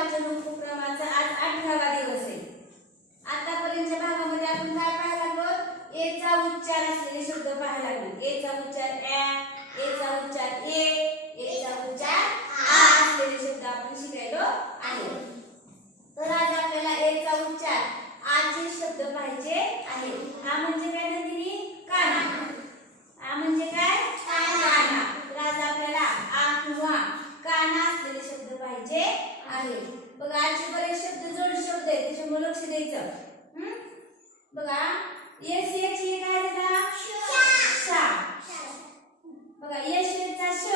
बालचन आज अठरावा दिवस आहे. आतापर्यंतच्या भागामध्ये आपण काय पाहायला लागलो? एचा उच्चार असलेले शब्द पाहायला लागलो. एचा उच्चार ॲ एचा उच्चार ए एचा उच्चार आ असलेले शब्द आपण शिकायलो आहे. तर आज आपल्याला एचा उच्चार आचे शब्द पाहिजे आहे. हा म्हणजे काय नंदिनी? काना. हा म्हणजे काय? काना. म्हणजे आहे. बघा आजचे बरेच शब्द जोड शब्द आहे त्याच्यामुळे लक्ष द्यायचं. बघा एस एच हे काय झाला? बघा यश चा श.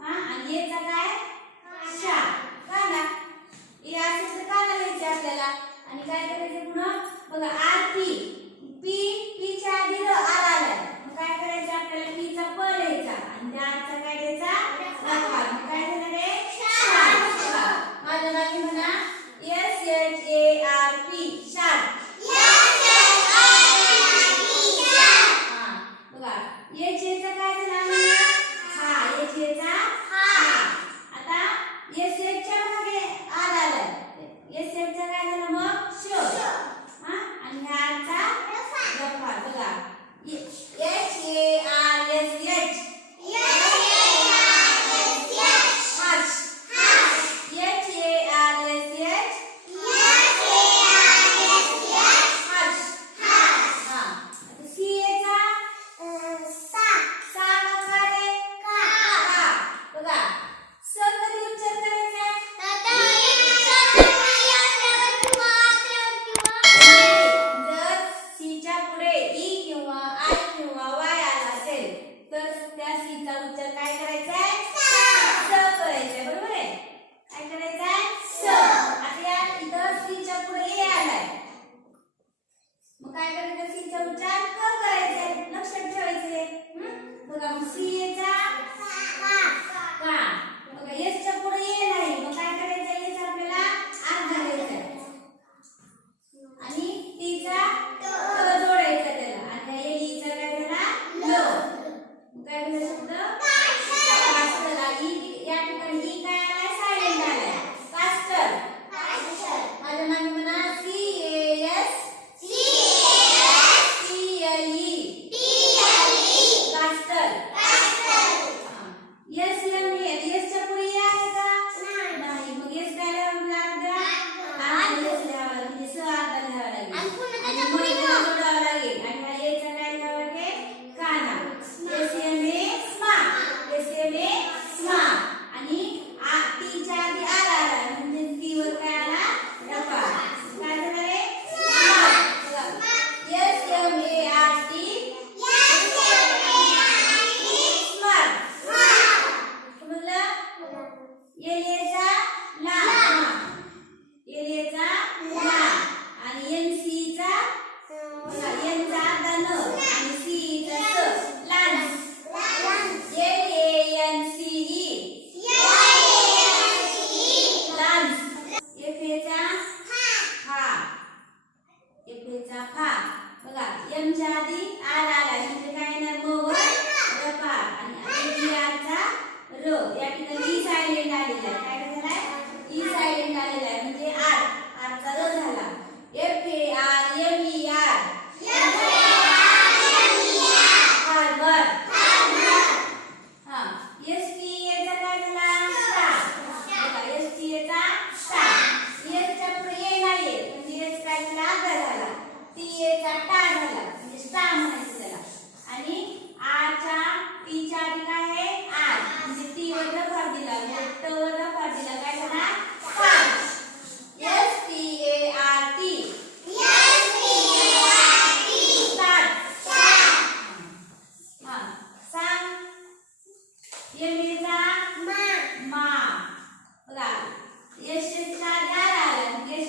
आणि येचा काय? शा. काना हे असेल तर काना घ्यायचे आपल्याला? आणि काय करायचं पुन्हा बघा आर पी पी पीच्या आधी र आर आला काय करायचं आपल्याला? पीचा प लिहायचा. आणि त्या ಎಲ್ಲಿದಾ ಮಾ ಹೌದಾ ಎಷ್ಟು ಯಾರು ಗೇಶ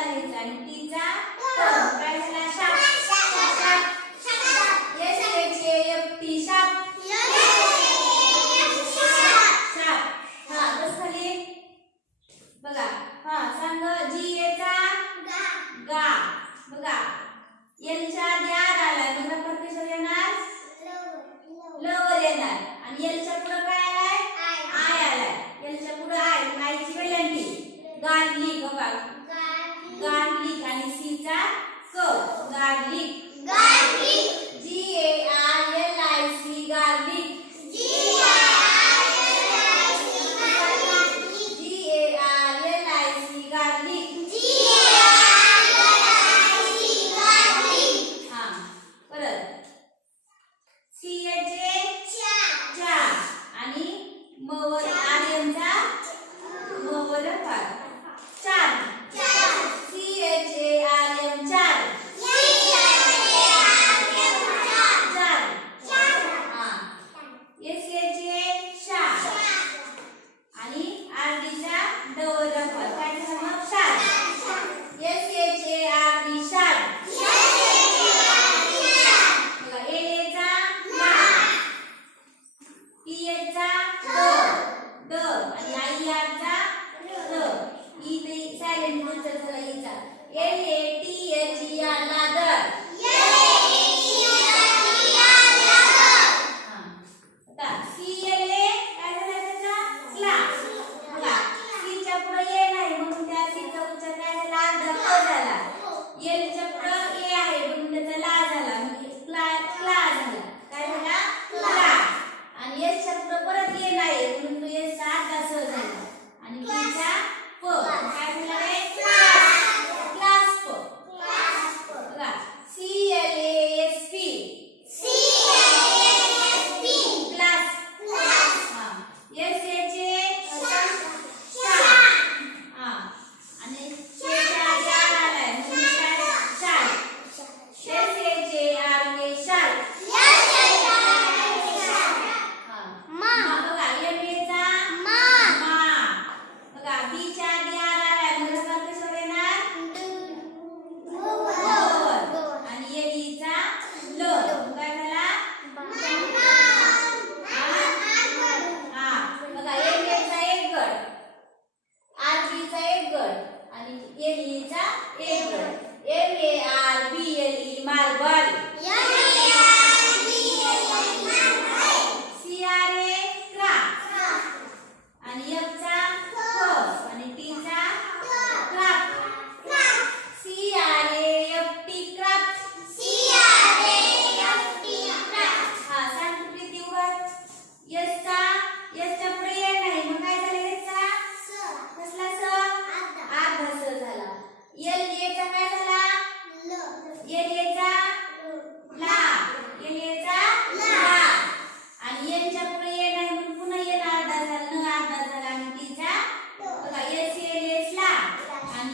घालायचा बघा. हा सांग जी एचा गा. बघा. एलचा द्यार आला. त्याचा परमेश्वर येणार? लवर. येणार. आणि एलच्या काय आलाय? आय. आलाय. एलच्या पुढं आय. आईची वेळ गांधली बघा. म्हणून चतुराईचा L A T H E R lather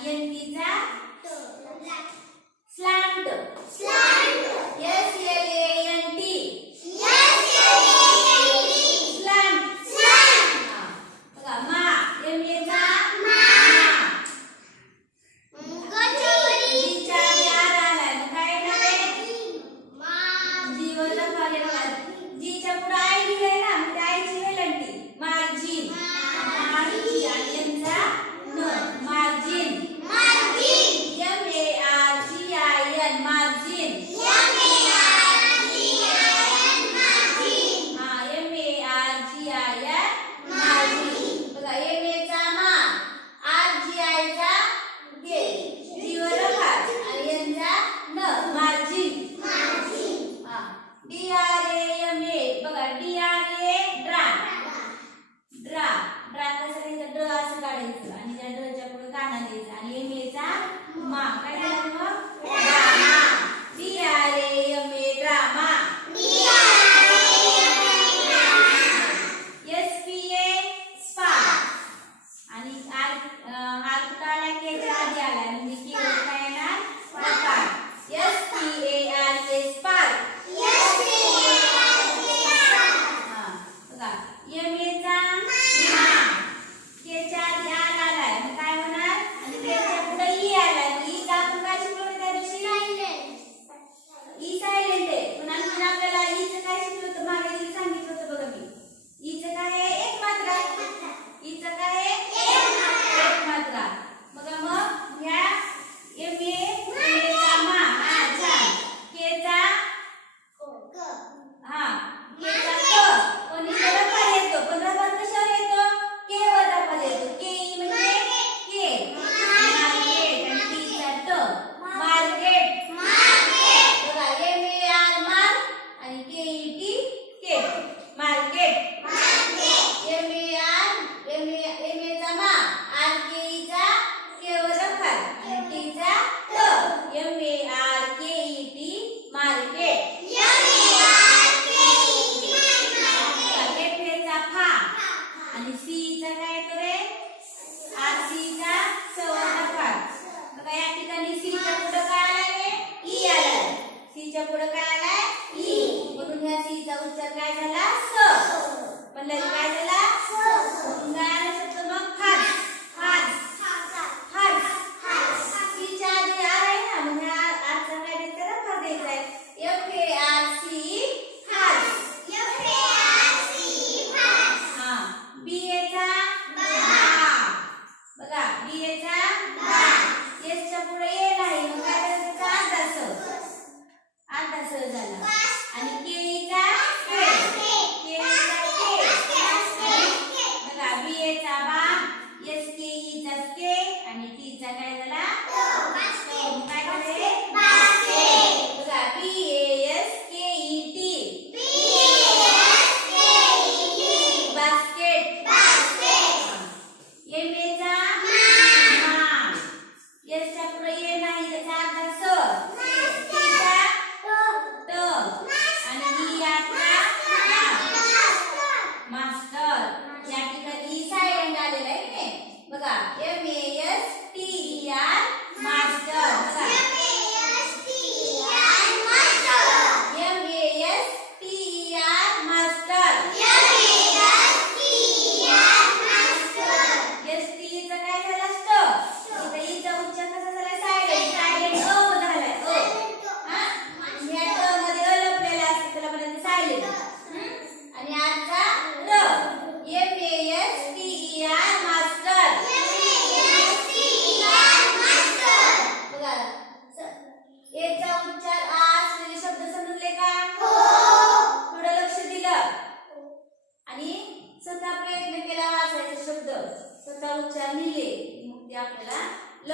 INTJ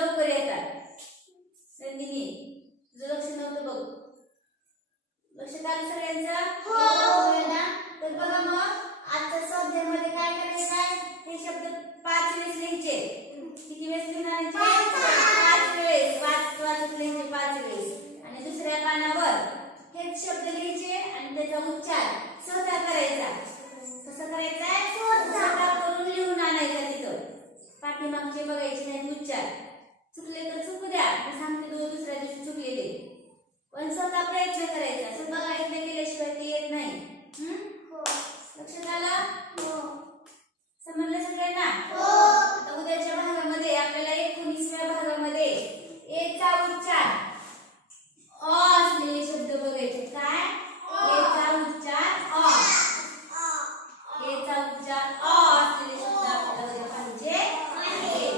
लवकर येतात. संधीनी तुझं लक्ष नव्हतं बघ. लक्षात आलं सगळ्यांचा. हो, हो, हो तर बघा मग आजच्या स्वाध्यामध्ये काय करायचं हे शब्द पाच वेळेस लिहायचे. किती वेळेस लिहिणार पाच वेळेस. वाच वाचत लिहायचे पाच वेळेस. आणि दुसऱ्या पानावर हेच शब्द लिहायचे आणि त्याचा उच्चार स्वतः करायचा. कसं करायचा स्वतः करून लिहून आणायचा तिथं. पाठीमागचे बघायचे नाही